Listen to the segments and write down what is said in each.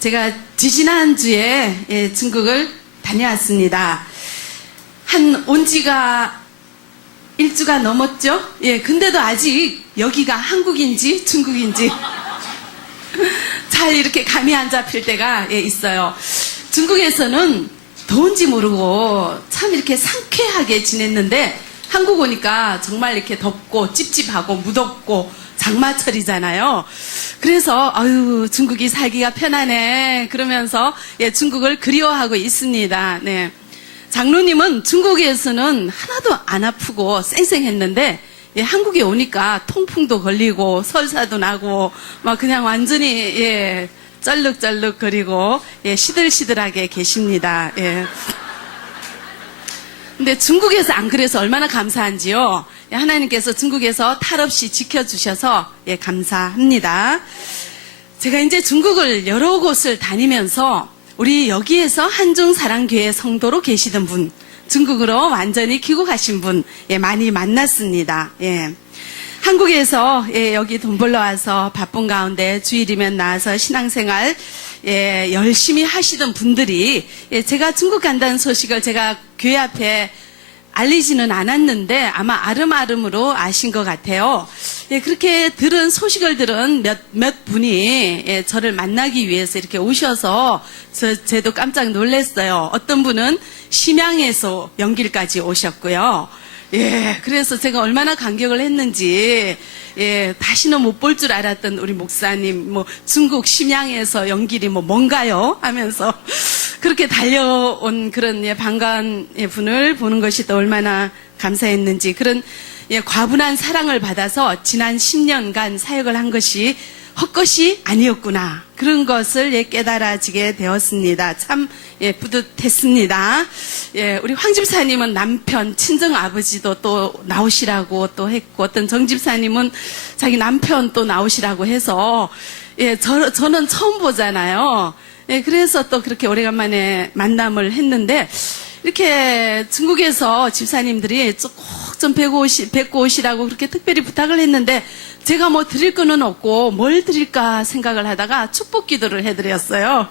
제가 지지난주에 중국을 다녀왔습니다. 온 지가 1주가 넘었죠? 근데도 아직 여기가 한국인지 중국인지 잘 이렇게 감이 안 잡힐 때가 있어요. 중국에서는 더운지 모르고 참 이렇게 상쾌하게 지냈는데 한국 오니까 정말 이렇게 덥고 찝찝하고 무덥고 장마철이잖아요. 그래서 중국이 살기가 편하네 그러면서 중국을 그리워하고 있습니다. 네. 장로님은 중국에서는 하나도 안 아프고 쌩쌩했는데 한국에 오니까 통풍도 걸리고 설사도 나고 막 그냥 완전히 쩔룩쩔룩거리고 시들시들하게 계십니다. 근데 중국에서 안 그래서 얼마나 감사한지요. 하나님께서 중국에서 탈 없이 지켜주셔서 감사합니다. 제가 이제 중국을 여러 곳을 다니면서 우리 여기에서 한중사랑교회 성도로 계시던 분, 중국으로 완전히 귀국하신 분 많이 만났습니다. 한국에서 여기 돈 벌러 와서 바쁜 가운데 주일이면 나와서 신앙생활 열심히 하시던 분들이 제가 중국 간다는 소식을 제가 교회 앞에 알리지는 않았는데 아마 아름아름으로 아신 것 같아요. 그렇게 소식을 들은 몇 분이 저를 만나기 위해서 이렇게 오셔서 저도 깜짝 놀랐어요. 어떤 분은 심양에서 연길까지 오셨고요. 그래서 제가 얼마나 감격을 했는지, 다시는 못 볼 줄 알았던 우리 목사님, 중국 심양에서 연길이 뭔가요? 하면서 그렇게 달려온 그런 반가운 분을 보는 것이 또 얼마나 감사했는지, 그런 과분한 사랑을 받아서 지난 10년간 사역을 한 것이 헛것이 아니었구나. 그런 것을 깨달아지게 되었습니다. 참 뿌듯했습니다. 우리 황 집사님은 남편, 친정 아버지도 또 나오시라고 또 했고, 어떤 정 집사님은 자기 남편 또 나오시라고 해서 저는 처음 보잖아요. 그래서 또 그렇게 오래간만에 만남을 했는데, 이렇게 중국에서 집사님들이 꼭 좀 뵙고 오시라고 그렇게 특별히 부탁을 했는데, 제가 드릴 거는 없고 뭘 드릴까 생각을 하다가 축복 기도를 해드렸어요.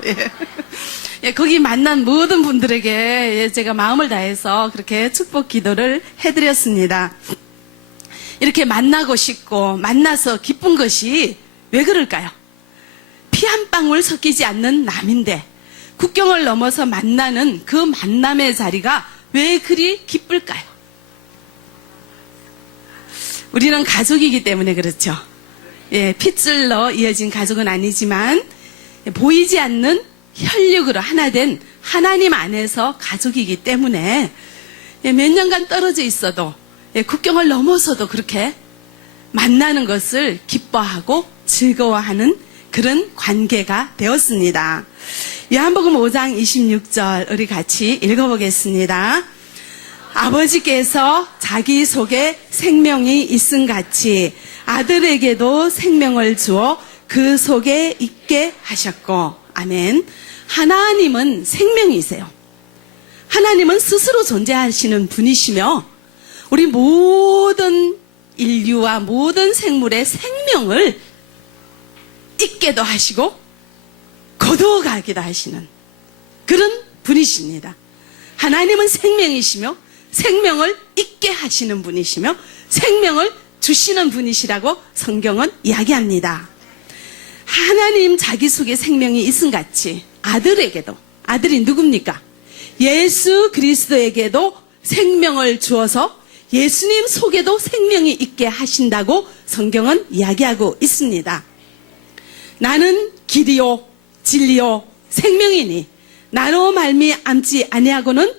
거기 만난 모든 분들에게 제가 마음을 다해서 그렇게 축복 기도를 해드렸습니다. 이렇게 만나고 싶고 만나서 기쁜 것이 왜 그럴까요? 피 한 방울 섞이지 않는 남인데 국경을 넘어서 만나는 그 만남의 자리가 왜 그리 기쁠까요? 우리는 가족이기 때문에 그렇죠. 핏줄로 이어진 가족은 아니지만 보이지 않는 혈육으로 하나 된 하나님 안에서 가족이기 때문에 몇 년간 떨어져 있어도 국경을 넘어서도 그렇게 만나는 것을 기뻐하고 즐거워하는 그런 관계가 되었습니다. 요한복음 5장 26절 우리 같이 읽어보겠습니다. 아버지께서 자기 속에 생명이 있음 같이 아들에게도 생명을 주어 그 속에 있게 하셨고. 아멘. 하나님은 생명이세요. 하나님은 스스로 존재하시는 분이시며 우리 모든 인류와 모든 생물의 생명을 있게도 하시고 거두어가기도 하시는 그런 분이십니다. 하나님은 생명이시며 생명을 있게 하시는 분이시며 생명을 주시는 분이시라고 성경은 이야기합니다. 하나님 자기 속에 생명이 있음 같이 아들에게도, 아들이 누굽니까? 예수 그리스도에게도 생명을 주어서 예수님 속에도 생명이 있게 하신다고 성경은 이야기하고 있습니다. 나는 길이요 진리요 생명이니 나로 말미암지 아니하고는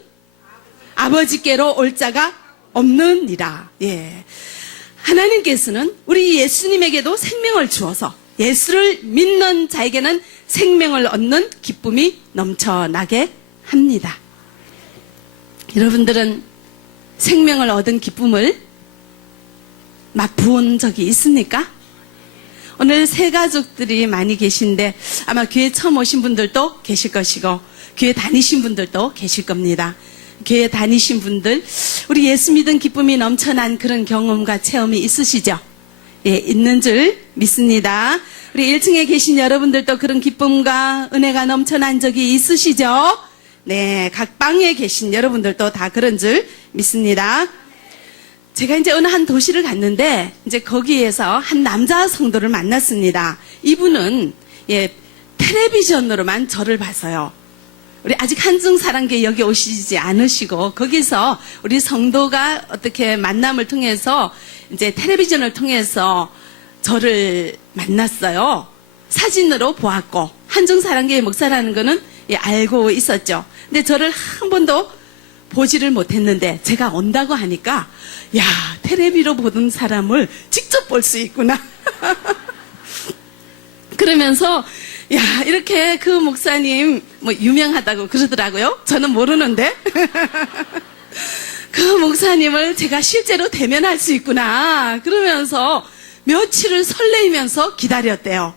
아버지께로 올 자가 없느니라. 하나님께서는 우리 예수님에게도 생명을 주어서 예수를 믿는 자에게는 생명을 얻는 기쁨이 넘쳐나게 합니다. 여러분들은 생명을 얻은 기쁨을 맛본 적이 있습니까? 오늘 새 가족들이 많이 계신데 아마 교회 처음 오신 분들도 계실 것이고 교회 다니신 분들도 계실 겁니다. 교회 다니신 분들, 우리 예수 믿은 기쁨이 넘쳐난 그런 경험과 체험이 있으시죠? 있는 줄 믿습니다. 우리 1층에 계신 여러분들도 그런 기쁨과 은혜가 넘쳐난 적이 있으시죠? 네, 각 방에 계신 여러분들도 다 그런 줄 믿습니다. 제가 이제 어느 한 도시를 갔는데 이제 거기에서 한 남자 성도를 만났습니다. 이분은 텔레비전으로만 저를 봐서요. 우리 아직 한중사랑교회 여기 오시지 않으시고 거기서 우리 성도가 어떻게 만남을 통해서 이제 텔레비전을 통해서 저를 만났어요. 사진으로 보았고 한중사랑교회 목사라는 거는 알고 있었죠. 근데 저를 한 번도 보지를 못했는데 제가 온다고 하니까 야, 텔레비로 보던 사람을 직접 볼 수 있구나. 그러면서 야, 이렇게 그 목사님 뭐 유명하다고 그러더라고요. 저는 모르는데. 그 목사님을 제가 실제로 대면할 수 있구나. 그러면서 며칠을 설레이면서 기다렸대요.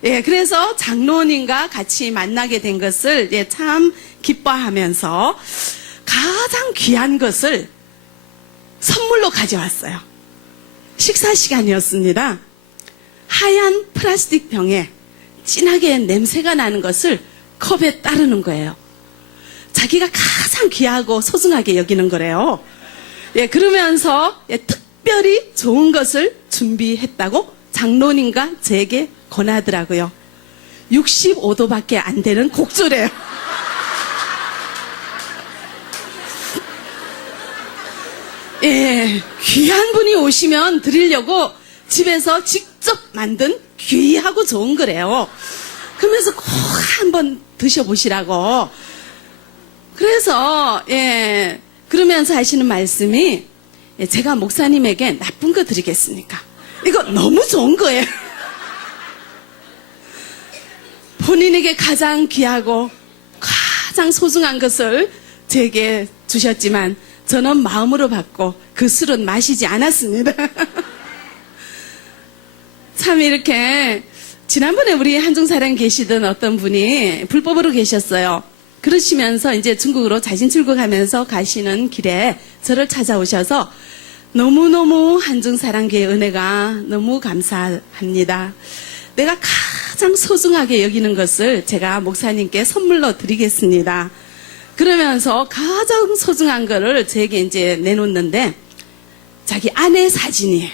그래서 장로님과 같이 만나게 된 것을 참 기뻐하면서 가장 귀한 것을 선물로 가져왔어요. 식사 시간이었습니다. 하얀 플라스틱 병에 진하게 냄새가 나는 것을 컵에 따르는 거예요. 자기가 가장 귀하고 소중하게 여기는 거래요. 그러면서 특별히 좋은 것을 준비했다고 장로님과 제게 권하더라고요. 65도밖에 안 되는 곡주래요. 귀한 분이 오시면 드리려고 집에서 직접 만든 귀하고 좋은 거래요. 그러면서 꼭 한번 드셔보시라고. 그래서 그러면서 하시는 말씀이 제가 목사님에게 나쁜 거 드리겠습니까? 이거 너무 좋은 거예요. 본인에게 가장 귀하고 가장 소중한 것을 제게 주셨지만 저는 마음으로 받고 그 술은 마시지 않았습니다. 참 이렇게 지난번에 우리 한중사랑 계시던 어떤 분이 불법으로 계셨어요. 그러시면서 이제 중국으로 자진 출국하면서 가시는 길에 저를 찾아오셔서 너무너무 한중사랑교회 은혜가 너무 감사합니다. 내가 가장 소중하게 여기는 것을 제가 목사님께 선물로 드리겠습니다. 그러면서 가장 소중한 거를 제게 이제 내놓는데 자기 아내 사진이에요.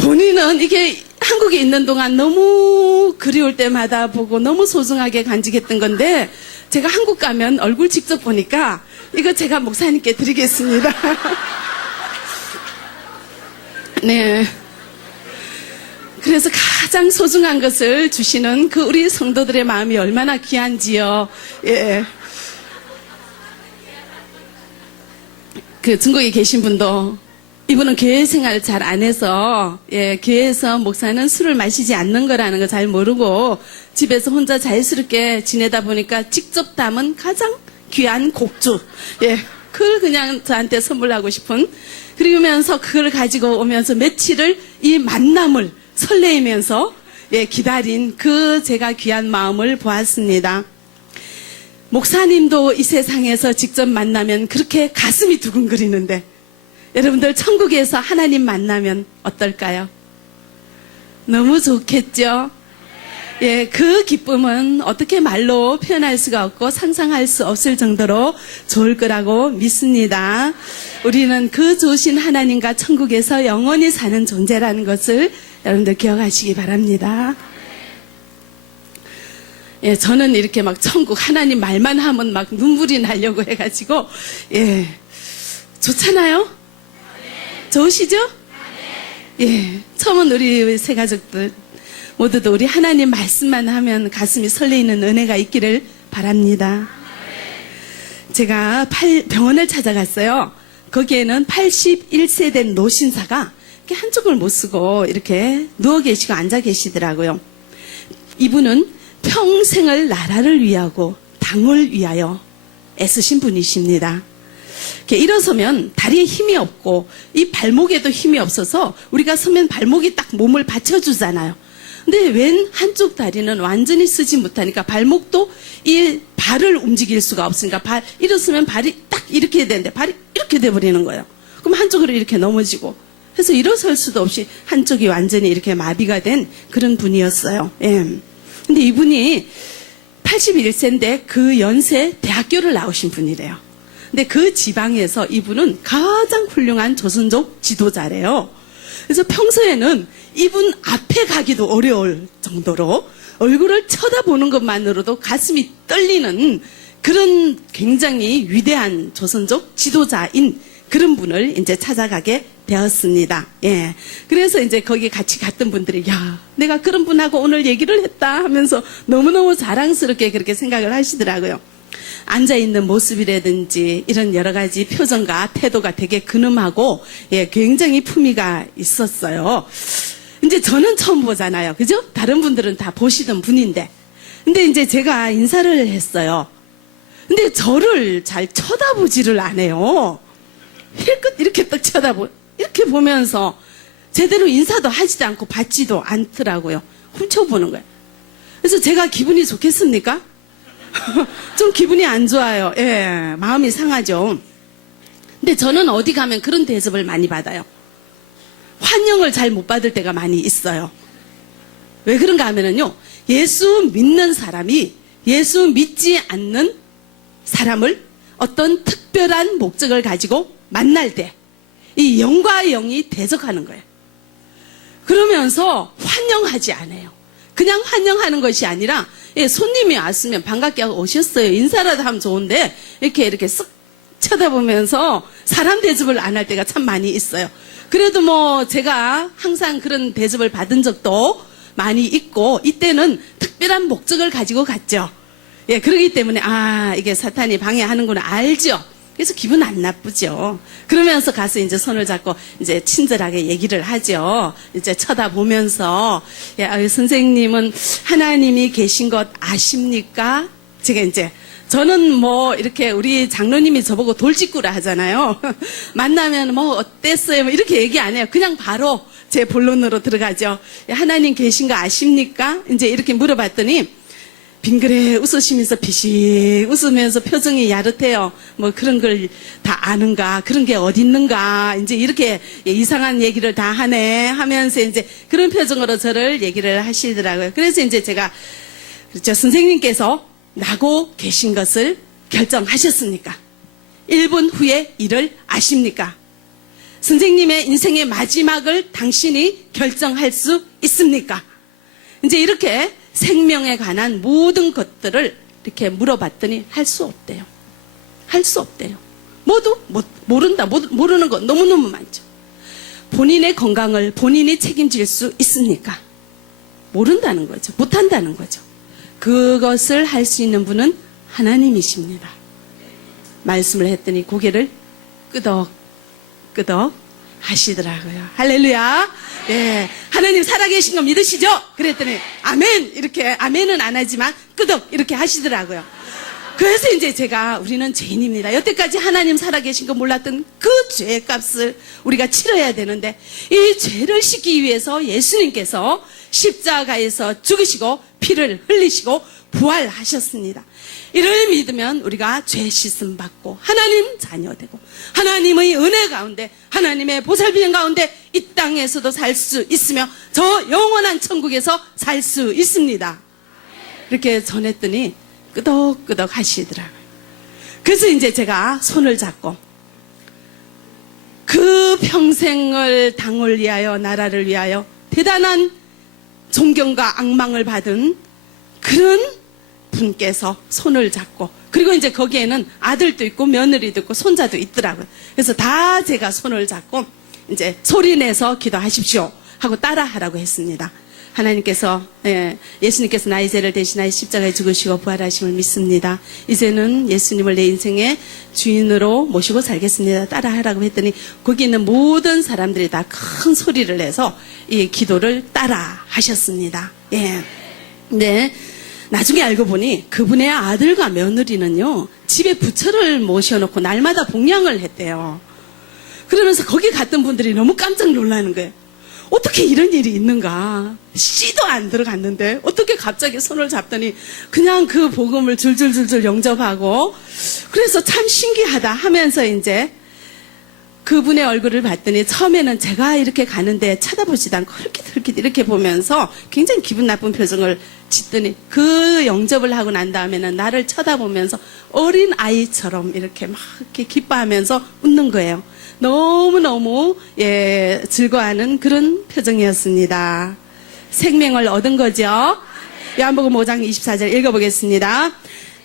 본인은 이게 한국에 있는 동안 너무 그리울 때마다 보고 너무 소중하게 간직했던 건데 제가 한국 가면 얼굴 직접 보니까 이거 제가 목사님께 드리겠습니다. 네. 그래서 가장 소중한 것을 주시는 그 우리 성도들의 마음이 얼마나 귀한지요. 그 중국에 계신 분도 이분은 교회 생활을 잘 안 해서 교회에서 목사는 술을 마시지 않는 거라는 거 잘 모르고 집에서 혼자 자유스럽게 지내다 보니까 직접 담은 가장 귀한 곡주 그걸 그냥 저한테 선물하고 싶은 그러면서 그걸 가지고 오면서 며칠을 이 만남을 설레이면서 기다린 그 제가 귀한 마음을 보았습니다. 목사님도 이 세상에서 직접 만나면 그렇게 가슴이 두근거리는데 여러분들 천국에서 하나님 만나면 어떨까요? 너무 좋겠죠? 그 기쁨은 어떻게 말로 표현할 수가 없고 상상할 수 없을 정도로 좋을 거라고 믿습니다. 우리는 그 좋으신 하나님과 천국에서 영원히 사는 존재라는 것을 여러분들 기억하시기 바랍니다. 저는 이렇게 막 천국 하나님 말만 하면 막 눈물이 나려고 해가지고 좋잖아요? 좋으시죠? 처음은 우리 새 가족들 모두도 우리 하나님 말씀만 하면 가슴이 설레이는 은혜가 있기를 바랍니다. 제가 병원을 찾아갔어요. 거기에는 81세 된 노신사가 한쪽을 못 쓰고 이렇게 누워 계시고 앉아 계시더라고요. 이분은 평생을 나라를 위하고 당을 위하여 애쓰신 분이십니다. 일어서면 다리에 힘이 없고 이 발목에도 힘이 없어서 우리가 서면 발목이 딱 몸을 받쳐주잖아요. 근데 왼 한쪽 다리는 완전히 쓰지 못하니까 발목도 이 발을 움직일 수가 없으니까 일어서면 발이 딱 이렇게 되는데 발이 이렇게 돼버리는 거예요. 그럼 한쪽으로 이렇게 넘어지고 해서 일어설 수도 없이 한쪽이 완전히 이렇게 마비가 된 그런 분이었어요. 예. 근데 이분이 81세인데 그 연세 대학교를 나오신 분이래요. 근데 그 지방에서 이분은 가장 훌륭한 조선족 지도자래요. 그래서 평소에는 이분 앞에 가기도 어려울 정도로 얼굴을 쳐다보는 것만으로도 가슴이 떨리는 그런 굉장히 위대한 조선족 지도자인 그런 분을 이제 찾아가게 되었습니다. 예. 그래서 이제 거기 같이 갔던 분들이, 야, 내가 그런 분하고 오늘 얘기를 했다 하면서 너무너무 자랑스럽게 그렇게 생각을 하시더라고요. 앉아있는 모습이라든지 이런 여러 가지 표정과 태도가 되게 근엄하고, 예, 굉장히 품위가 있었어요. 이제 저는 처음 보잖아요. 그죠? 다른 분들은 다 보시던 분인데. 근데 이제 제가 인사를 했어요. 근데 저를 잘 쳐다보지를 않아요. 힐끗 이렇게 딱 이렇게 보면서 제대로 인사도 하지도 않고 받지도 않더라고요. 훔쳐보는 거예요. 그래서 제가 기분이 좋겠습니까? 좀 기분이 안 좋아요. 예, 마음이 상하죠. 근데 저는 어디 가면 그런 대접을 많이 받아요. 환영을 잘 못 받을 때가 많이 있어요. 왜 그런가 하면은요, 예수 믿는 사람이 예수 믿지 않는 사람을 어떤 특별한 목적을 가지고 만날 때 이 영과 영이 대적하는 거예요. 그러면서 환영하지 않아요. 그냥 환영하는 것이 아니라, 예, 손님이 왔으면 반갑게 하고 오셨어요, 인사라도 하면 좋은데 이렇게 쓱 쳐다보면서 사람 대접을 안 할 때가 참 많이 있어요. 그래도 뭐 제가 항상 그런 대접을 받은 적도 많이 있고, 이때는 특별한 목적을 가지고 갔죠. 예, 그러기 때문에 이게 사탄이 방해하는구나 알죠. 그래서 기분 안 나쁘죠. 그러면서 가서 이제 손을 잡고 이제 친절하게 얘기를 하죠. 이제 쳐다보면서, 예, 선생님은 하나님이 계신 것 아십니까? 제가 이제, 저는 뭐 이렇게 우리 장로님이 저보고 돌직구라 하잖아요. 만나면 뭐 어땠어요? 뭐 이렇게 얘기 안 해요. 그냥 바로 제 본론으로 들어가죠. 하나님 계신 거 아십니까? 이제 이렇게 물어봤더니 빙그레 웃으시면서 피식 웃으면서 표정이 야릇해요. 뭐 그런 걸 다 아는가? 그런 게 어디 있는가? 이제 이렇게 이상한 얘기를 다 하네 하면서 이제 그런 표정으로 저를 얘기를 하시더라고요. 그래서 이제 제가, 그렇죠, 선생님께서 나고 계신 것을 결정하셨습니까? 1분 후에 일을 아십니까? 선생님의 인생의 마지막을 당신이 결정할 수 있습니까? 이제 이렇게 생명에 관한 모든 것들을 이렇게 물어봤더니 할 수 없대요. 할 수 없대요. 모두 모른다. 모르는 거 너무너무 많죠. 본인의 건강을 본인이 책임질 수 있습니까? 모른다는 거죠. 못한다는 거죠. 그것을 할 수 있는 분은 하나님이십니다. 말씀을 했더니 고개를 끄덕끄덕 하시더라고요. 할렐루야. 예, 하나님 살아계신 거 믿으시죠? 그랬더니 아멘, 이렇게 아멘은 안 하지만 끄덕 이렇게 하시더라고요. 그래서 이제 제가, 우리는 죄인입니다. 여태까지 하나님 살아계신 거 몰랐던 그 죄의 값을 우리가 치러야 되는데, 이 죄를 씻기 위해서 예수님께서 십자가에서 죽으시고 피를 흘리시고 부활하셨습니다. 이를 믿으면 우리가 죄 씻음 받고 하나님 자녀 되고 하나님의 은혜 가운데, 하나님의 보살피는 가운데 이 땅에서도 살 수 있으며 저 영원한 천국에서 살 수 있습니다. 이렇게 전했더니 끄덕끄덕 하시더라고요. 그래서 이제 제가 손을 잡고 그 평생을 당을 위하여, 나라를 위하여 대단한 존경과 악망을 받은 그런 분께서 손을 잡고, 그리고 이제 거기에는 아들도 있고 며느리도 있고 손자도 있더라고요. 그래서 다 제가 손을 잡고 이제 소리내서 기도하십시오 하고 따라하라고 했습니다. 하나님께서, 예수님께서 나의 죄를 대신하여 십자가에 죽으시고 부활하심을 믿습니다. 이제는 예수님을 내 인생의 주인으로 모시고 살겠습니다. 따라하라고 했더니 거기 있는 모든 사람들이 다 큰 소리를 내서 이 기도를 따라 하셨습니다. 예. 네. 나중에 알고 보니 그분의 아들과 며느리는요, 집에 부처를 모셔놓고 날마다 봉양을 했대요. 그러면서 거기 갔던 분들이 너무 깜짝 놀라는 거예요. 어떻게 이런 일이 있는가? 씨도 안 들어갔는데 어떻게 갑자기 손을 잡더니 그냥 그 복음을 줄줄줄줄 영접하고, 그래서 참 신기하다 하면서 이제 그분의 얼굴을 봤더니 처음에는 제가 이렇게 가는데 쳐다보지도 않고 헐깃헐깃 이렇게 보면서 굉장히 기분 나쁜 표정을 짓더니 그 영접을 하고 난 다음에는 나를 쳐다보면서 어린 아이처럼 이렇게 막 이렇게 기뻐하면서 웃는 거예요. 너무너무 즐거워하는 그런 표정이었습니다. 생명을 얻은 거죠. 요한복음 5장 24절 읽어보겠습니다.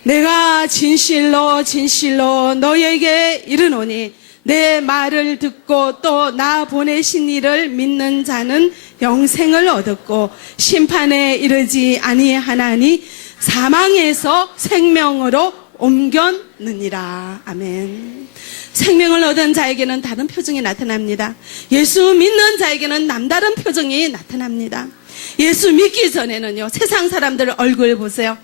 내가 진실로 진실로 너에게 이르노니 내 말을 듣고 또 나 보내신 이를 믿는 자는 영생을 얻었고 심판에 이르지 아니하나니 사망에서 생명으로 옮겼느니라. 아멘. 생명을 얻은 자에게는 다른 표정이 나타납니다. 예수 믿는 자에게는 남다른 표정이 나타납니다. 예수 믿기 전에는요, 세상 사람들 얼굴 보세요.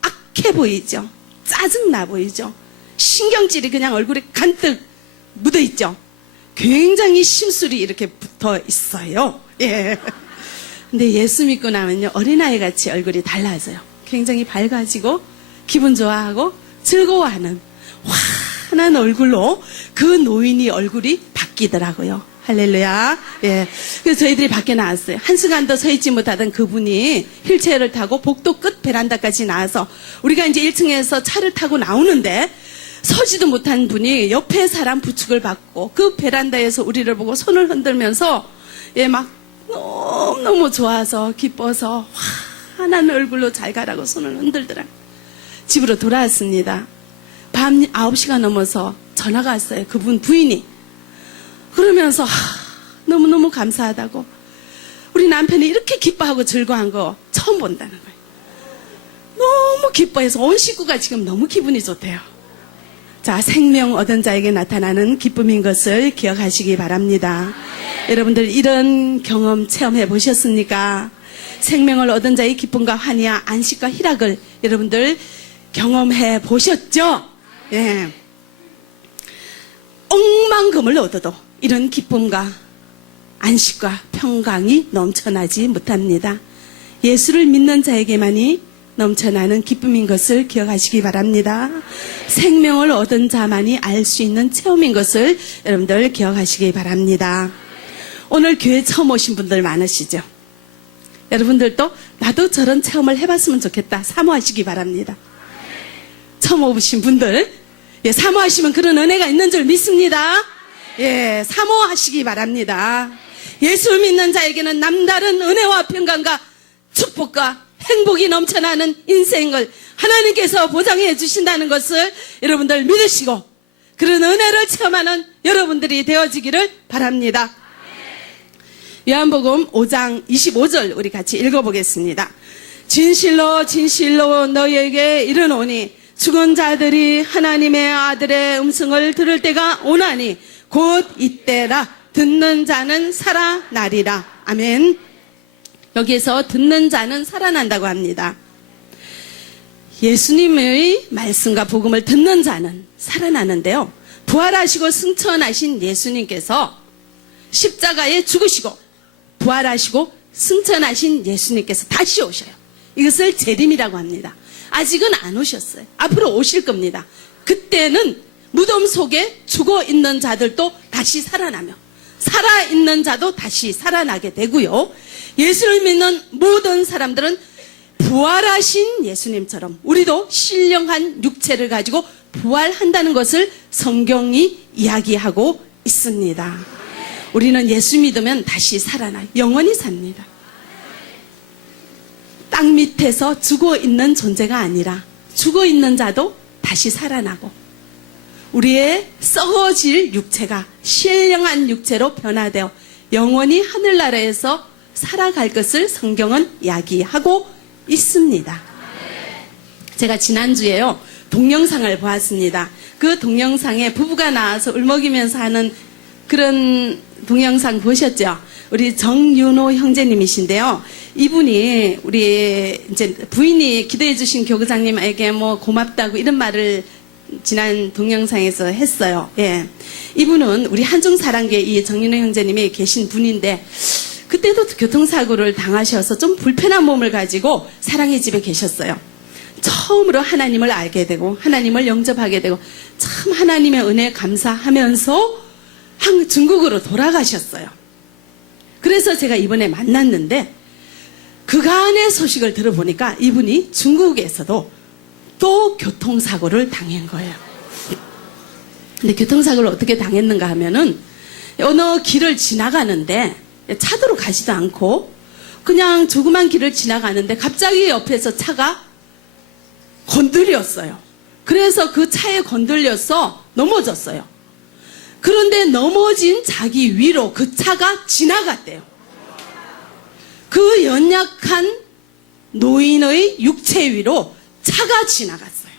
악해 보이죠. 짜증나 보이죠. 신경질이 그냥 얼굴에 간뜩 묻어 있죠. 굉장히 심술이 이렇게 붙어 있어요. 예. 근데 예수 믿고 나면요, 어린아이 같이 얼굴이 달라져요. 굉장히 밝아지고 기분 좋아하고 즐거워하는 환한 얼굴로 그 노인이 얼굴이 바뀌더라고요. 할렐루야. 예. 그래서 저희들이 밖에 나왔어요. 한 시간도 서 있지 못하던 그분이 휠체어를 타고 복도 끝 베란다까지 나와서 우리가 이제 1층에서 차를 타고 나오는데 서지도 못한 분이 옆에 사람 부축을 받고 그 베란다에서 우리를 보고 손을 흔들면서 막 너무너무 좋아서 기뻐서 환한 얼굴로 잘 가라고 손을 흔들더라. 집으로 돌아왔습니다. 밤 9시가 넘어서 전화가 왔어요. 그분 부인이. 그러면서 너무너무 감사하다고. 우리 남편이 이렇게 기뻐하고 즐거워한 거 처음 본다는 거예요. 너무 기뻐해서 온 식구가 지금 너무 기분이 좋대요. 자, 생명 얻은 자에게 나타나는 기쁨인 것을 기억하시기 바랍니다. 여러분들 이런 경험 체험해 보셨습니까? 생명을 얻은 자의 기쁨과 환희와 안식과 희락을 여러분들 경험해 보셨죠? 예. 억만금을 얻어도 이런 기쁨과 안식과 평강이 넘쳐나지 못합니다. 예수를 믿는 자에게만이 넘쳐나는 기쁨인 것을 기억하시기 바랍니다. 생명을 얻은 자만이 알 수 있는 체험인 것을 여러분들 기억하시기 바랍니다. 오늘 교회 처음 오신 분들 많으시죠? 여러분들도 나도 저런 체험을 해봤으면 좋겠다 사모하시기 바랍니다. 처음 오신 분들 사모하시면 그런 은혜가 있는 줄 믿습니다. 사모하시기 바랍니다. 예수 믿는 자에게는 남다른 은혜와 평강과 축복과 행복이 넘쳐나는 인생을 하나님께서 보장해 주신다는 것을 여러분들 믿으시고 그런 은혜를 체험하는 여러분들이 되어지기를 바랍니다. 요한복음 5장 25절 우리 같이 읽어보겠습니다. 진실로 진실로 너희에게 이르노니 죽은 자들이 하나님의 아들의 음성을 들을 때가 오나니 곧 이때라. 듣는 자는 살아나리라. 아멘. 여기에서 듣는 자는 살아난다고 합니다. 예수님의 말씀과 복음을 듣는 자는 살아나는데요. 부활하시고 승천하신 예수님께서 십자가에 죽으시고 부활하시고 승천하신 예수님께서 다시 오셔요. 이것을 재림이라고 합니다. 아직은 안 오셨어요. 앞으로 오실 겁니다. 그때는 무덤 속에 죽어 있는 자들도 다시 살아나며 살아있는 자도 다시 살아나게 되고요. 예수를 믿는 모든 사람들은 부활하신 예수님처럼 우리도 신령한 육체를 가지고 부활한다는 것을 성경이 이야기하고 있습니다. 우리는 예수 믿으면 다시 살아나요. 영원히 삽니다. 땅 밑에서 죽어 있는 존재가 아니라 죽어 있는 자도 다시 살아나고 우리의 썩어질 육체가 신령한 육체로 변화되어 영원히 하늘나라에서 살아갈 것을 성경은 이야기하고 있습니다. 제가 지난주에요 동영상을 보았습니다. 그 동영상에 부부가 나와서 울먹이면서 하는 그런 동영상 보셨죠? 우리 정윤호 형제님이신데요. 이분이 우리 이제 부인이 기도해 주신 교구장님에게 뭐 고맙다고 이런 말을 지난 동영상에서 했어요. 이분은 우리 한중사랑교회 이 정윤호 형제님이 계신 분인데 그때도 교통사고를 당하셔서 좀 불편한 몸을 가지고 사랑의 집에 계셨어요. 처음으로 하나님을 알게 되고 하나님을 영접하게 되고 참 하나님의 은혜에 감사하면서 중국으로 돌아가셨어요. 그래서 제가 이번에 만났는데 그간의 소식을 들어보니까 이분이 중국에서도 또 교통사고를 당한 거예요. 근데 교통사고를 어떻게 당했는가 하면은 어느 길을 지나가는데 차도로 가지도 않고 그냥 조그만 길을 지나가는데 갑자기 옆에서 차가 건드렸어요. 그래서 그 차에 건들려서 넘어졌어요. 그런데 넘어진 자기 위로 그 차가 지나갔대요. 그 연약한 노인의 육체 위로 차가 지나갔어요.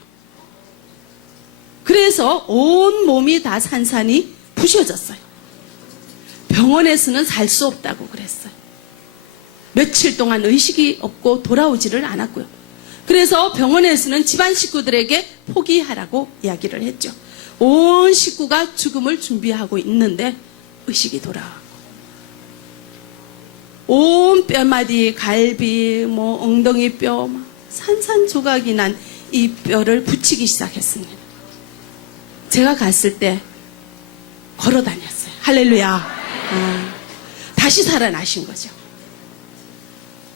그래서 온 몸이 다 산산이 부셔졌어요. 병원에서는 살 수 없다고 그랬어요. 며칠 동안 의식이 없고 돌아오지를 않았고요. 그래서 병원에서는 집안 식구들에게 포기하라고 이야기를 했죠. 온 식구가 죽음을 준비하고 있는데 의식이 돌아왔고 온 뼈마디, 갈비, 엉덩이 뼈 산산조각이 난 이 뼈를 붙이기 시작했습니다. 제가 갔을 때 걸어 다녔어요. 할렐루야. 다시 살아나신 거죠.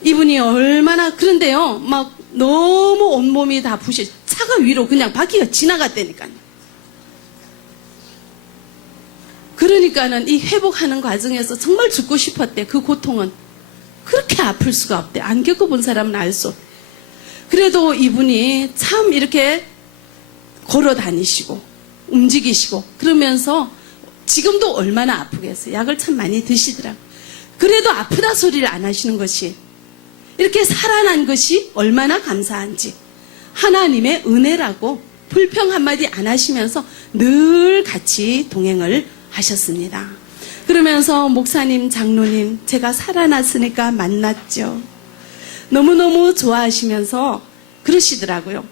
이분이 얼마나 그런데요. 막 너무 온몸이 다 부셔 차가 위로 그냥 바퀴가 지나갔다니까요. 그러니까는 이 회복하는 과정에서 정말 죽고 싶었대. 그 고통은 그렇게 아플 수가 없대. 안 겪어본 사람은 알 수 없대. 그래도 이분이 참 이렇게 걸어 다니시고 움직이시고 그러면서 지금도 얼마나 아프겠어요. 약을 참 많이 드시더라고요. 그래도 아프다 소리를 안 하시는 것이 이렇게 살아난 것이 얼마나 감사한지 하나님의 은혜라고 불평 한마디 안 하시면서 늘 같이 동행을 하셨습니다. 그러면서 목사님, 장로님 제가 살아났으니까 만났죠. 너무너무 좋아하시면서 그러시더라고요.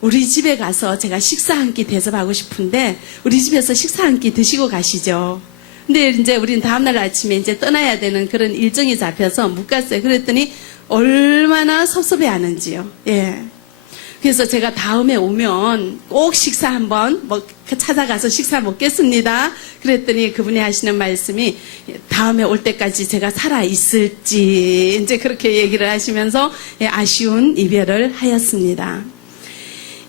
우리 집에 가서 제가 식사 한 끼 대접하고 싶은데 우리 집에서 식사 한 끼 드시고 가시죠. 근데 이제 우린 다음날 아침에 이제 떠나야 되는 그런 일정이 잡혀서 못 갔어요. 그랬더니 얼마나 섭섭해하는지요. 예. 그래서 제가 다음에 오면 꼭 식사 한번 찾아가서 식사 먹겠습니다. 그랬더니 그분이 하시는 말씀이 다음에 올 때까지 제가 살아 있을지 이제 그렇게 얘기를 하시면서 아쉬운 이별을 하였습니다.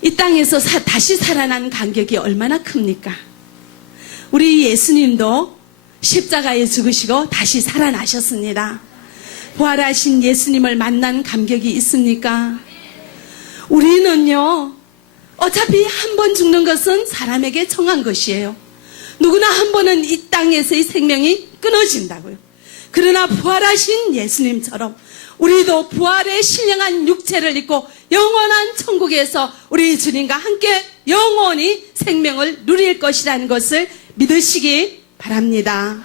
이 땅에서 다시 살아난 간격이 얼마나 큽니까? 우리 예수님도 십자가에 죽으시고 다시 살아나셨습니다. 부활하신 예수님을 만난 감격이 있습니까? 우리는요, 어차피 한 번 죽는 것은 사람에게 정한 것이에요. 누구나 한 번은 이 땅에서의 생명이 끊어진다고요. 그러나 부활하신 예수님처럼 우리도 부활의 신령한 육체를 입고 영원한 천국에서 우리 주님과 함께 영원히 생명을 누릴 것이라는 것을 믿으시기 바랍니다.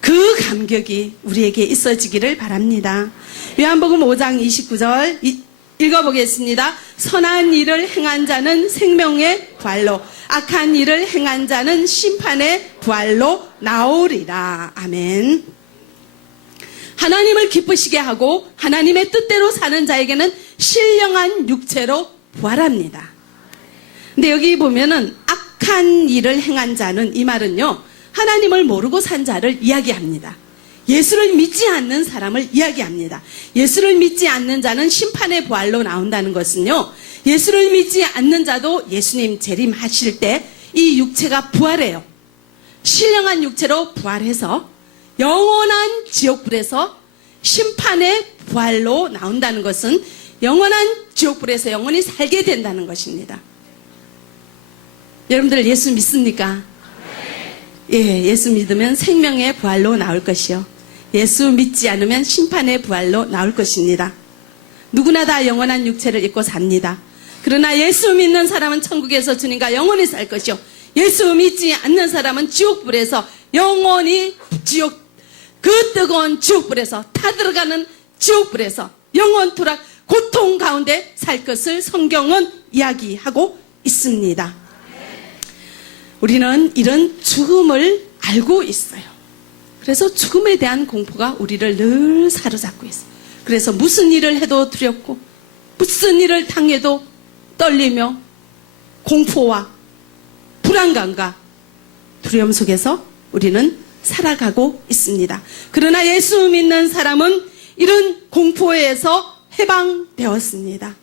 그 감격이 우리에게 있어지기를 바랍니다. 요한복음 5장 29절 읽어보겠습니다. 선한 일을 행한 자는 생명의 부활로, 악한 일을 행한 자는 심판의 부활로 나오리라. 아멘. 하나님을 기쁘시게 하고 하나님의 뜻대로 사는 자에게는 신령한 육체로 부활합니다. 근데 여기 보면은 악한 일을 행한 자는, 이 말은요, 하나님을 모르고 산 자를 이야기합니다. 예수를 믿지 않는 사람을 이야기합니다. 예수를 믿지 않는 자는 심판의 부활로 나온다는 것은요, 예수를 믿지 않는 자도 예수님 재림하실 때 이 육체가 부활해요. 신령한 육체로 부활해서 영원한 지옥불에서 심판의 부활로 나온다는 것은 영원한 지옥불에서 영원히 살게 된다는 것입니다. 여러분들 예수 믿습니까? 예, 예수 믿으면 생명의 부활로 나올 것이요, 예수 믿지 않으면 심판의 부활로 나올 것입니다. 누구나 다 영원한 육체를 입고 삽니다. 그러나 예수 믿는 사람은 천국에서 주님과 영원히 살 것이요, 예수 믿지 않는 사람은 지옥불에서 영원히 그 뜨거운 지옥불에서 타들어가는 지옥불에서 영원토록 고통 가운데 살 것을 성경은 이야기하고 있습니다. 우리는 이런 죽음을 알고 있어요. 그래서 죽음에 대한 공포가 우리를 늘 사로잡고 있어요. 그래서 무슨 일을 해도 두렵고 무슨 일을 당해도 떨리며 공포와 불안감과 두려움 속에서 우리는 살아가고 있습니다. 그러나 예수 믿는 사람은 이런 공포에서 해방되었습니다.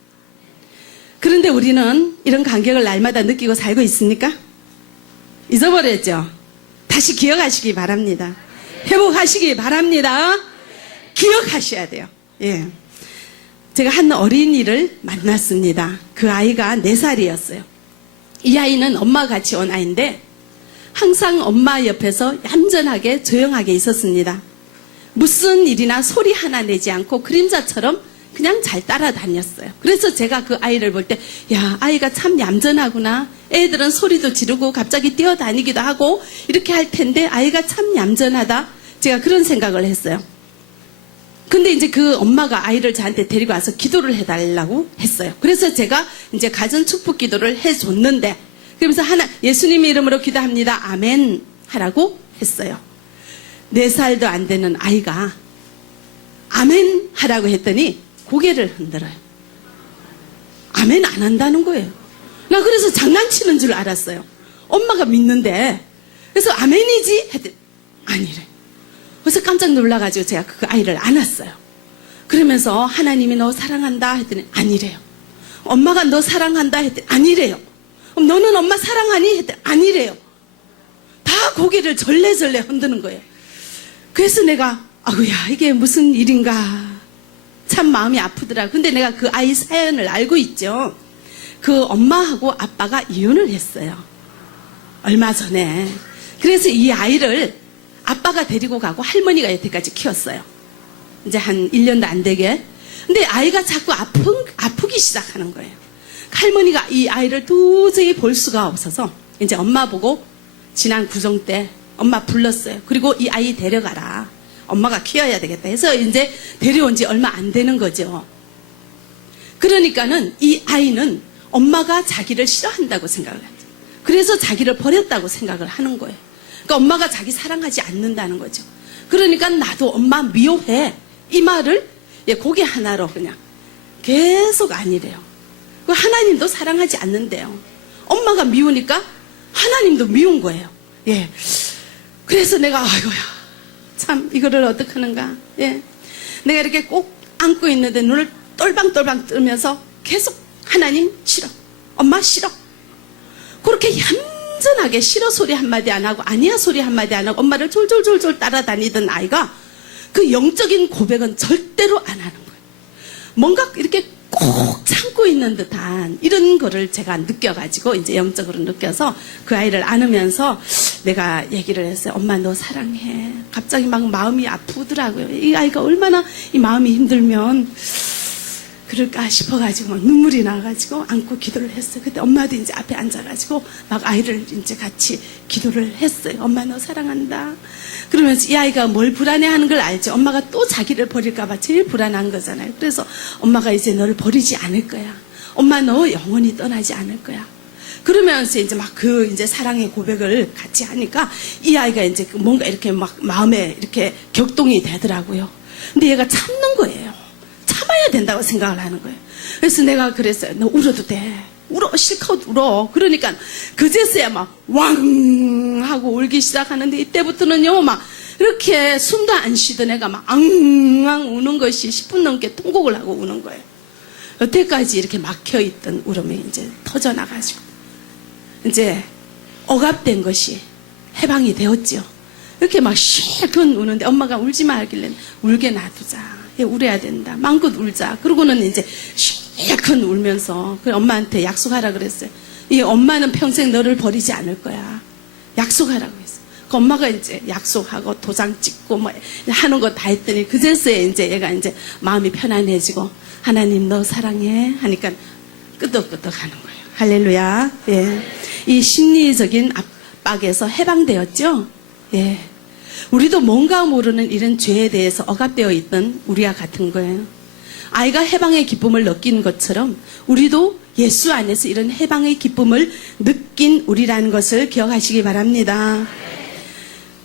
그런데 우리는 이런 간격을 날마다 느끼고 살고 있습니까? 잊어버렸죠? 다시 기억하시기 바랍니다. 회복하시기 바랍니다. 기억하셔야 돼요. 예. 제가 한 어린이를 만났습니다. 그 아이가 4살이었어요. 이 아이는 엄마가 같이 온 아이인데 항상 엄마 옆에서 얌전하게 조용하게 있었습니다. 무슨 일이나 소리 하나 내지 않고 그림자처럼 그냥 잘 따라다녔어요. 그래서 제가 그 아이를 볼 때, 야, 아이가 참 얌전하구나. 애들은 소리도 지르고 갑자기 뛰어다니기도 하고 이렇게 할 텐데 아이가 참 얌전하다. 제가 그런 생각을 했어요. 근데 이제 그 엄마가 아이를 저한테 데리고 와서 기도를 해달라고 했어요. 그래서 제가 이제 가전 축복 기도를 해줬는데, 그러면서 예수님 이름으로 기도합니다. 아멘 하라고 했어요. 4살도 안 되는 아이가 아멘 하라고 했더니 고개를 흔들어요. 아멘 안 한다는 거예요. 나 그래서 장난치는 줄 알았어요. 엄마가 믿는데. 그래서 아멘이지? 했더니 아니래. 그래서 깜짝 놀라가지고 제가 그 아이를 안았어요. 그러면서 하나님이 너 사랑한다 했더니 아니래요. 엄마가 너 사랑한다 했더니 아니래요. 그럼 너는 엄마 사랑하니? 했더니 아니래요. 다 고개를 절레절레 흔드는 거예요. 그래서 내가 아구야 이게 무슨 일인가 참 마음이 아프더라. 근데 내가 그 아이 사연을 알고 있죠. 그 엄마하고 아빠가 이혼을 했어요. 얼마 전에. 그래서 이 아이를 아빠가 데리고 가고 할머니가 여태까지 키웠어요. 이제 한 1년도 안 되게. 근데 아이가 자꾸 아프기 시작하는 거예요. 할머니가 이 아이를 도저히 볼 수가 없어서 이제 엄마 보고 지난 구정 때 엄마 불렀어요. 그리고 이 아이 데려가라. 엄마가 키워야 되겠다 해서 이제 데려온 지 얼마 안 되는 거죠. 그러니까는 이 아이는 엄마가 자기를 싫어한다고 생각을 하죠. 그래서 자기를 버렸다고 생각을 하는 거예요. 그러니까 엄마가 자기 사랑하지 않는다는 거죠. 그러니까 나도 엄마 미워해. 이 말을 고개 하나로 그냥 계속 아니래요. 하나님도 사랑하지 않는데요. 엄마가 미우니까 하나님도 미운 거예요. 예. 그래서 내가 아이고야 참 이거를 어떡하는가. 예. 내가 이렇게 꼭 안고 있는데 눈을 똘방똘방 뜨면서 계속 하나님 싫어. 엄마 싫어. 그렇게 얌전하게 싫어 소리 한마디 안 하고 아니야 소리 한마디 안 하고 엄마를 졸졸졸졸 따라다니던 아이가 그 영적인 고백은 절대로 안 하는 거예요. 뭔가 이렇게 꼭 참고 있는 듯한 이런 거를 제가 느껴가지고 이제 영적으로 느껴서 그 아이를 안으면서 내가 얘기를 했어요. 엄마 너 사랑해. 갑자기 막 마음이 아프더라고요. 이 아이가 얼마나 이 마음이 힘들면 그럴까 싶어가지고 막 눈물이 나가지고 안고 기도를 했어요. 그때 엄마도 이제 앞에 앉아가지고 막 아이를 이제 같이 기도를 했어요. 엄마 너 사랑한다. 그러면서 이 아이가 뭘 불안해하는 걸 알죠. 엄마가 또 자기를 버릴까봐 제일 불안한 거잖아요. 그래서 엄마가 이제 너를 버리지 않을 거야. 엄마 너 영원히 떠나지 않을 거야. 그러면서 이제 막 그 이제 사랑의 고백을 같이 하니까 이 아이가 이제 뭔가 이렇게 막 마음에 이렇게 격동이 되더라고요. 근데 얘가 참는 거예요. 참아야 된다고 생각을 하는 거예요. 그래서 내가 그랬어요. 너 울어도 돼. 울어. 실컷 울어. 그러니까 그제서야 막 왕 하고 울기 시작하는데 이때부터는요 막 이렇게 숨도 안 쉬던 애가 막 앙앙 우는 것이 10분 넘게 통곡을 하고 우는 거예요. 여태까지 이렇게 막혀있던 울음이 이제 터져나가지고 이제 억압된 것이 해방이 되었죠. 이렇게 막 실컷 우는데 엄마가 울지 마 하길래 울게 놔두자. 얘 울어야 된다. 마음껏 울자. 그러고는 이제 실컷 울면서 그 엄마한테 약속하라 그랬어요. 이 엄마는 평생 너를 버리지 않을 거야. 약속하라고 했어요. 그 엄마가 이제 약속하고 도장 찍고 뭐 하는 거 다 했더니 그제서야 이제 얘가 이제 마음이 편안해지고 하나님 너 사랑해 하니까 끄덕끄덕 하는 거예요. 할렐루야. 예. 이 심리적인 압박에서 해방되었죠. 예. 우리도 뭔가 모르는 이런 죄에 대해서 억압되어 있던 우리와 같은 거예요. 아이가 해방의 기쁨을 느낀 것처럼 우리도 예수 안에서 이런 해방의 기쁨을 느낀 우리라는 것을 기억하시기 바랍니다.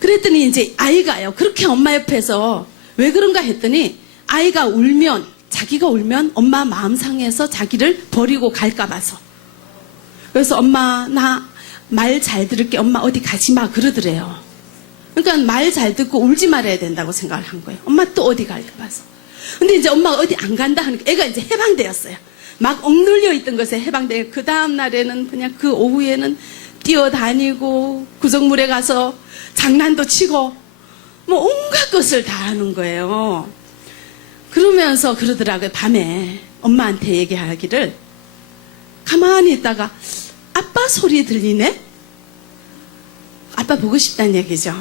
그랬더니 이제 아이가요. 그렇게 엄마 옆에서 왜 그런가 했더니 아이가 울면 자기가 울면 엄마 마음 상해서 자기를 버리고 갈까 봐서. 그래서 엄마 나 말 잘 들을게 엄마 어디 가지 마 그러더래요. 그러니까 말 잘 듣고 울지 말아야 된다고 생각을 한 거예요. 엄마 또 어디 갈까 봐서. 근데 이제 엄마가 어디 안 간다 하니까 애가 이제 해방되었어요. 막 억눌려 있던 것에 해방되고 그 다음 날에는 그냥 그 오후에는 뛰어다니고 구정물에 가서 장난도 치고 뭐 온갖 것을 다 하는 거예요. 그러면서 그러더라고요. 밤에 엄마한테 얘기하기를 가만히 있다가 아빠 소리 들리네? 아빠 보고 싶다는 얘기죠.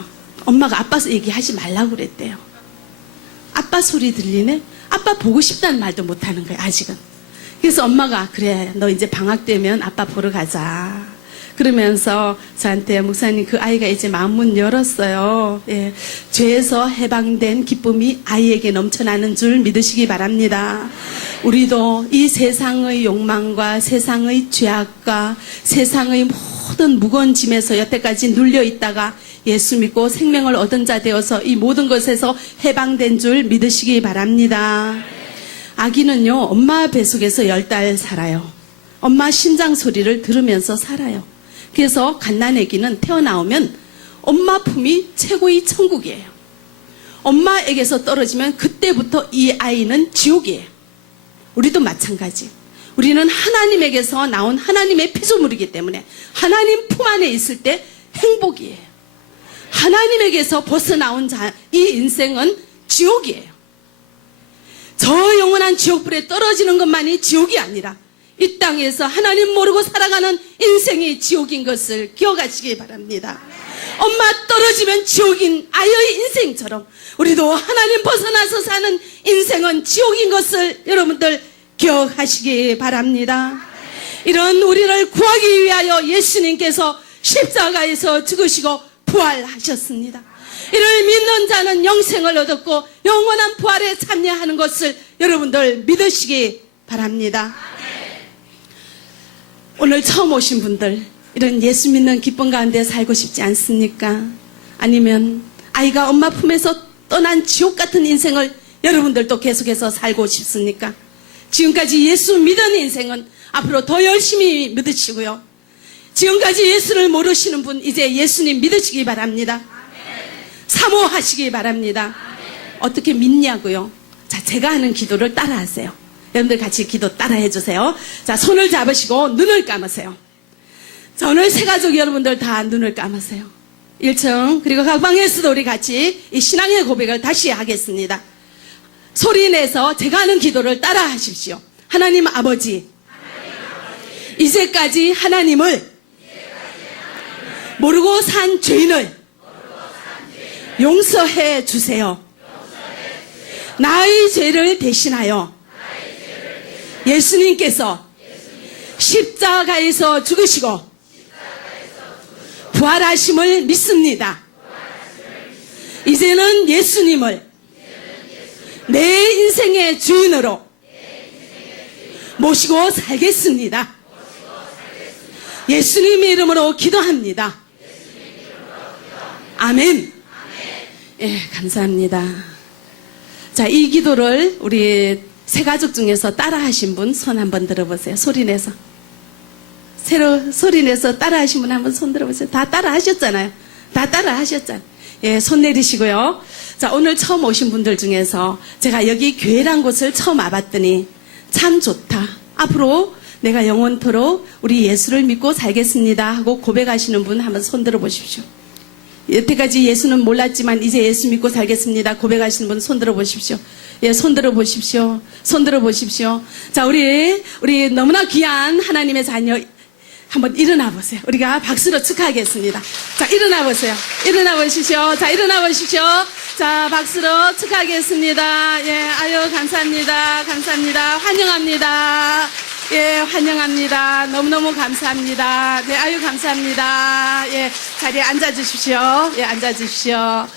엄마가 아빠 얘기하지 말라고 그랬대요. 아빠 소리 들리네? 아빠 보고 싶다는 말도 못하는 거예요. 아직은. 그래서 엄마가 그래 너 이제 방학 되면 아빠 보러 가자. 그러면서 저한테 목사님 그 아이가 이제 마음문 열었어요. 예, 죄에서 해방된 기쁨이 아이에게 넘쳐나는 줄 믿으시기 바랍니다. 우리도 이 세상의 욕망과 세상의 죄악과 세상의 모든 무거운 짐에서 여태까지 눌려 있다가 예수 믿고 생명을 얻은 자 되어서 이 모든 것에서 해방된 줄 믿으시기 바랍니다. 아기는요 엄마 뱃속에서 10달 살아요. 엄마 심장 소리를 들으면서 살아요. 그래서 갓난아기는 태어나오면 엄마 품이 최고의 천국이에요. 엄마에게서 떨어지면 그때부터 이 아이는 지옥이에요. 우리도 마찬가지. 우리는 하나님에게서 나온 하나님의 피조물이기 때문에 하나님 품 안에 있을 때 행복이에요. 하나님에게서 벗어나온 이 인생은 지옥이에요. 저 영원한 지옥불에 떨어지는 것만이 지옥이 아니라 이 땅에서 하나님 모르고 살아가는 인생이 지옥인 것을 기억하시기 바랍니다. 엄마 떨어지면 지옥인 아이의 인생처럼 우리도 하나님 벗어나서 사는 인생은 지옥인 것을 여러분들 기억하시기 바랍니다. 이런 우리를 구하기 위하여 예수님께서 십자가에서 죽으시고 부활하셨습니다. 이를 믿는 자는 영생을 얻었고 영원한 부활에 참여하는 것을 여러분들 믿으시기 바랍니다. 오늘 처음 오신 분들 이런 예수 믿는 기쁨 가운데 살고 싶지 않습니까? 아니면 아이가 엄마 품에서 떠난 지옥 같은 인생을 여러분들도 계속해서 살고 싶습니까? 지금까지 예수 믿은 인생은 앞으로 더 열심히 믿으시고요. 지금까지 예수를 모르시는 분 이제 예수님 믿으시기 바랍니다. 사모하시기 바랍니다. 어떻게 믿냐고요? 자, 제가 하는 기도를 따라하세요. 여러분들 같이 기도 따라해 주세요. 자, 손을 잡으시고 눈을 감으세요. 자, 오늘 세 가족 여러분들 다 눈을 감으세요. 1층 그리고 각 방에서도 우리 같이 이 신앙의 고백을 다시 하겠습니다. 소리 내서 제가 하는 기도를 따라 하십시오. 하나님 아버지, 이제까지 하나님을 모르고 산 죄인을 용서해 주세요. 나의 죄를 대신하여 예수님께서 십자가에서 죽으시고 부활하심을 믿습니다. 이제는 예수님을 내 인생의 주인으로 모시고 살겠습니다. 예수님의 이름으로 기도합니다. 아멘. 예, 감사합니다. 자, 이 기도를 우리 세 가족 중에서 따라 하신 분 손 한번 들어보세요. 소리 내서. 소리 내서 따라 하신 분 한번 손 들어보세요. 다 따라 하셨잖아요. 다 따라 하셨잖아요. 예, 손 내리시고요. 자, 오늘 처음 오신 분들 중에서 제가 여기 교회란 곳을 처음 와봤더니 참 좋다. 앞으로 내가 영원토록 우리 예수를 믿고 살겠습니다 하고 고백하시는 분 한번 손 들어보십시오. 여태까지 예수는 몰랐지만 이제 예수 믿고 살겠습니다 고백하시는 분 손 들어보십시오. 예, 손 들어보십시오. 손 들어보십시오. 자, 우리 너무나 귀한 하나님의 자녀 한번 일어나 보세요. 우리가 박수로 축하하겠습니다. 자, 일어나 보세요. 일어나 보십시오. 자, 일어나 보십시오. 자, 박수로 축하하겠습니다. 예, 아유, 감사합니다. 감사합니다. 환영합니다. 예, 환영합니다. 너무너무 감사합니다. 네, 아유, 감사합니다. 예, 자리에 앉아주십시오. 예, 앉아주십시오.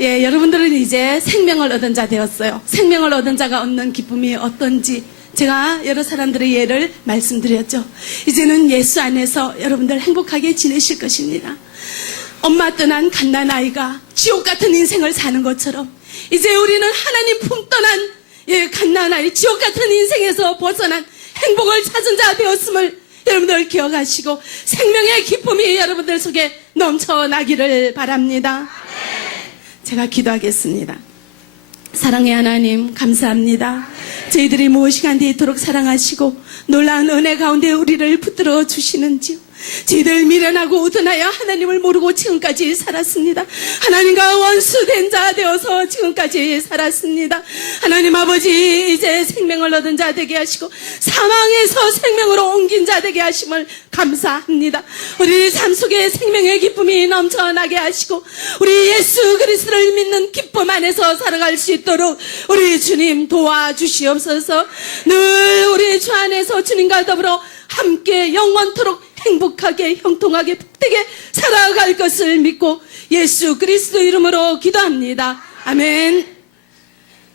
예, 여러분들은 이제 생명을 얻은 자 되었어요. 생명을 얻은 자가 얻는 기쁨이 어떤지 제가 여러 사람들의 예를 말씀드렸죠. 이제는 예수 안에서 여러분들 행복하게 지내실 것입니다. 엄마 떠난 갓난아이가 지옥 같은 인생을 사는 것처럼 이제 우리는 하나님 품 떠난 갓난아이 지옥 같은 인생에서 벗어난 행복을 찾은 자 되었음을 여러분들 기억하시고 생명의 기쁨이 여러분들 속에 넘쳐나기를 바랍니다. 제가 기도하겠습니다. 사랑의 하나님 감사합니다. 저희들이 무엇이간데 이토록 사랑하시고 놀라운 은혜 가운데 우리를 붙들어 주시는지요. 저희들 미련하고 우둔하여 하나님을 모르고 지금까지 살았습니다. 하나님과 원수된 자 되어서 지금까지 살았습니다. 하나님 아버지, 이제 생명을 얻은 자 되게 하시고 사망에서 생명으로 옮긴 자 되게 하심을 감사합니다. 우리 삶 속에 생명의 기쁨이 넘쳐나게 하시고 우리 예수 그리스도를 믿는 기쁨 안에서 살아갈 수 있도록 우리 주님 도와주시옵소서. 늘 우리 주 안에서 주님과 더불어 함께 영원토록 행복하게 형통하게 복되게 살아갈 것을 믿고 예수 그리스도 이름으로 기도합니다. 아멘.